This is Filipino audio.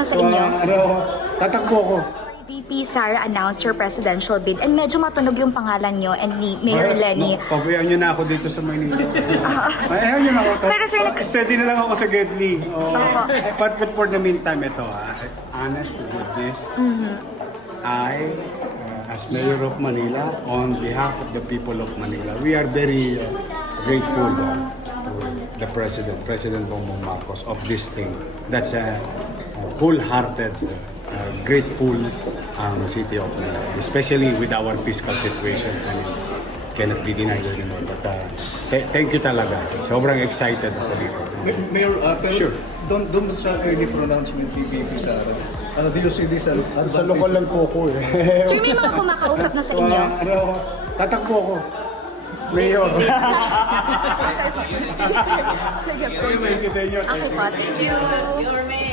na sa inyo? Tatakbo ko. VP Sara announced her presidential bid and medyo matunog yung pangalan nyo and ni Mayor Lenny. Pabayaan nyo na ako dito sa Maynila. Ayaw nyo na ako. Pero sir, Steady na lang ako sa Gedli. But for the meantime, ito honest to goodness, I, as Mayor of Manila, on behalf of the people of Manila, we are very grateful to the President Bongbong Marcos, of this thing. That's a wholehearted, grateful city of Manila, especially with our fiscal situation. I mean, cannot be denied anymore. But thank you talaga. Sobrang excited ako dito. Mayor, pero Sure. don't sa early pronouncement ni VP Sara. Do you see this advantage? Sa lokal lang po ako eh. sir, may mga kumakausap na sa inyo? Tatakbo ko. Mayor. Sige po. Thank you sa inyo. Okay po, thank you. Your Mayor.